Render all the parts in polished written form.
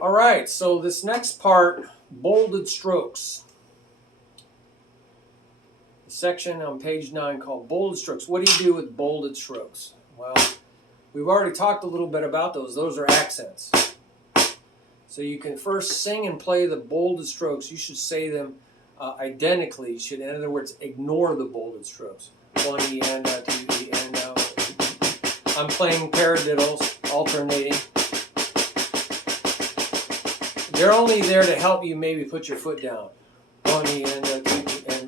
All right, so this next part, bolded strokes. The section on page 9 called bolded strokes. What do you do with bolded strokes? Well, we've already talked a little bit about those. Those are accents. So you can first sing and play the bolded strokes. You should say them identically. You should, in other words, ignore the bolded strokes. 1 E and 2 E and I'm playing paradiddles, alternating. They're only there to help you maybe put your foot down. 1 E and 2 E and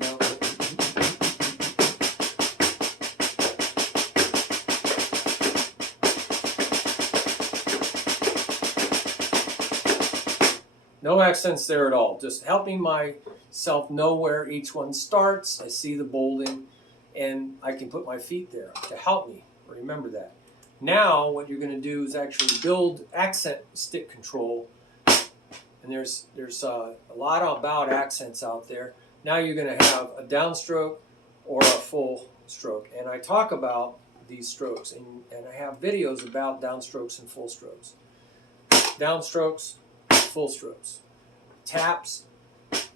no accents there at all. Just helping myself know where each one starts. I see the bolding, and I can put my feet there to help me remember that. Now, what you're going to do is actually build accent stick control. And there's a lot about accents out there. Now you're going to have a downstroke or a full stroke. And I talk about these strokes, and I have videos about downstrokes and full strokes. Downstrokes, full strokes. Taps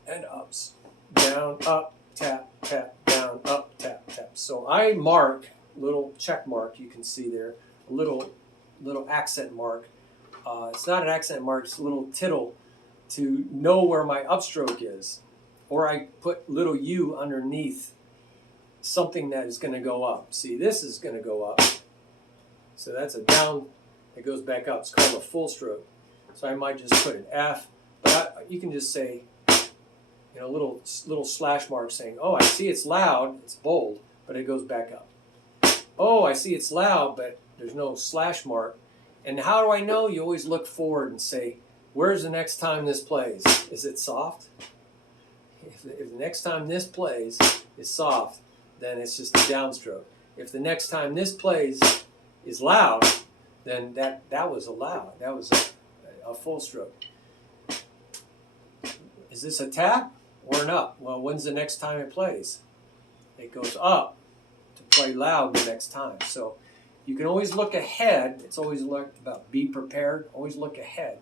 and ups. Down, up, tap, tap, down, up, tap, tap. So I mark, little check mark you can see there, a little accent mark. It's not an accent mark, it's a little tittle to know where my upstroke is. Or I put little U underneath something that is going to go up. See, this is going to go up. So that's a down, it goes back up. It's called a full stroke. So I might just put an F, but you can just say, you know, little slash mark saying, oh, I see it's loud, it's bold, but it goes back up. Oh, I see it's loud, but there's no slash mark. And how do I know? You always look forward and say, where's the next time this plays? Is it soft? If the next time this plays is soft, then it's just a downstroke. If the next time this plays is loud, then that was a loud. That was a full stroke. Is this a tap or an up? Well, when's the next time it plays? It goes up to play loud the next time. So you can always look ahead. It's always about be prepared. Always look ahead.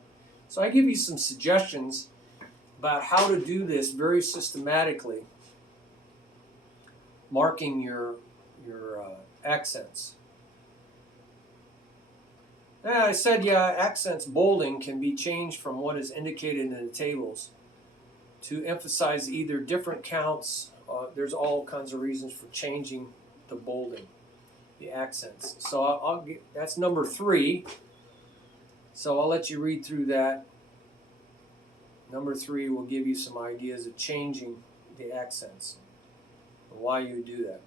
So I give you some suggestions about how to do this very systematically, marking your accents. Now, I said, accents bolding can be changed from what is indicated in the tables to emphasize either different counts. There's all kinds of reasons for changing the bolding, the accents. So I'll get, that's number 3. So I'll let you read through that. Number 3 will give you some ideas of changing the accents and why you do that.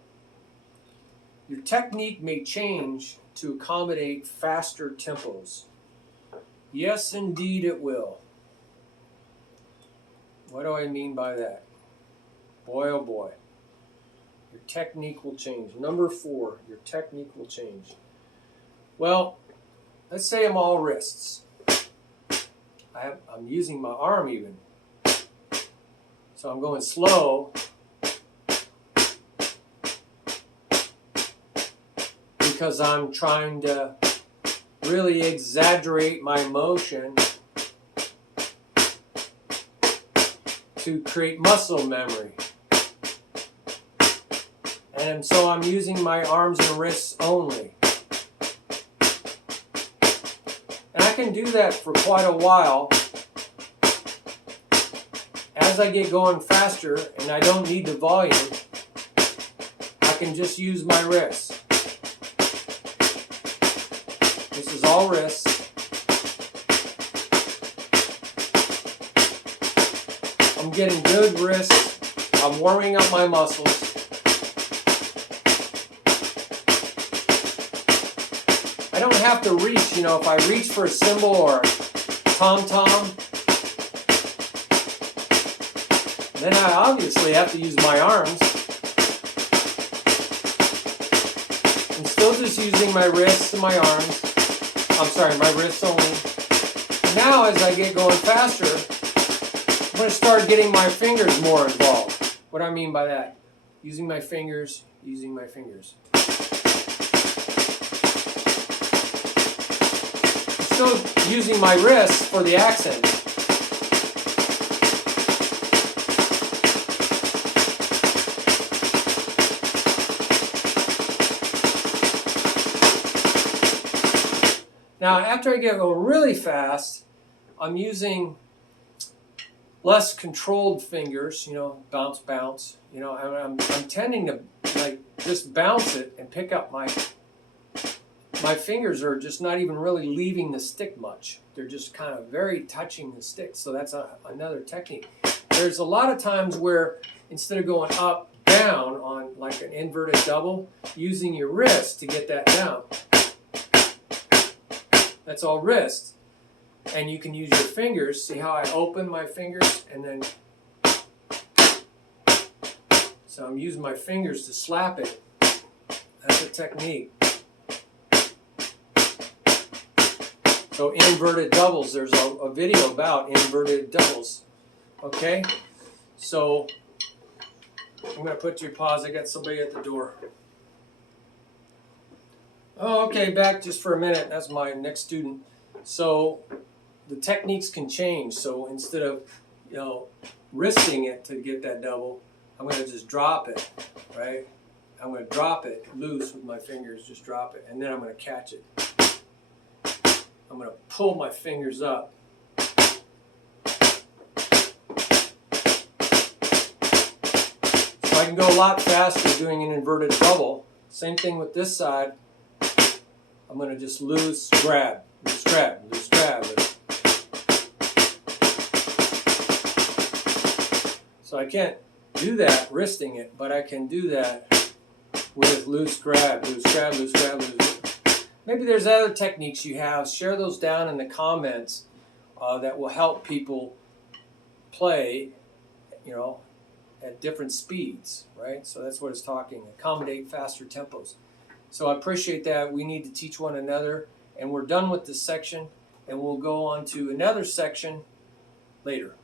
Your technique may change to accommodate faster tempos. Yes, indeed it will. What do I mean by that? Boy, oh boy. Your technique will change. Number 4, your technique will change. Well, let's say I'm all wrists. I'm using my arm even. So I'm going slow because I'm trying to really exaggerate my motion to create muscle memory. And so I'm using my arms and wrists only. And I can do that for quite a while. As I get going faster and I don't need the volume, I can just use my wrists. This is all wrists. I'm getting good wrists. I'm warming up my muscles. I don't have to reach, you know, if I reach for a cymbal or a tom-tom, then I obviously have to use my arms. I'm still just using my wrists and my arms. I'm sorry, my wrists only. Now as I get going faster, I'm going to start getting my fingers more involved. What do I mean by that? Using my fingers, using my fingers. also using my wrist for the accent. Now, after I go really fast, I'm using less controlled fingers, you know, bounce, bounce. You know, I'm tending to like just bounce it and pick up my fingers are just not even really leaving the stick much. They're just kind of very touching the stick. So that's another technique. There's a lot of times where instead of going up, down on like an inverted double, using your wrist to get that down. That's all wrist. And you can use your fingers. See how I open my fingers and then... So I'm using my fingers to slap it. That's a technique. So inverted doubles, there's a video about inverted doubles. Okay? So I'm going to put you pause. I got somebody at the door. Oh, okay, back just for a minute. That's my next student. So the techniques can change. So instead of, you know, wristing it to get that double, I'm going to just drop it, right? I'm going to drop it loose with my fingers, just drop it, and then I'm going to catch it. I'm going to pull my fingers up. So I can go a lot faster doing an inverted double. Same thing with this side. I'm going to just loose grab, loose grab, loose grab. So I can't do that wristing it, but I can do that with loose grab, loose grab, loose grab, loose grab. Maybe there's other techniques you have. Share those down in the comments that will help people play, you know, at different speeds, right? So that's what it's talking, accommodate faster tempos. So I appreciate that. We need to teach one another, and we're done with this section, and we'll go on to another section later.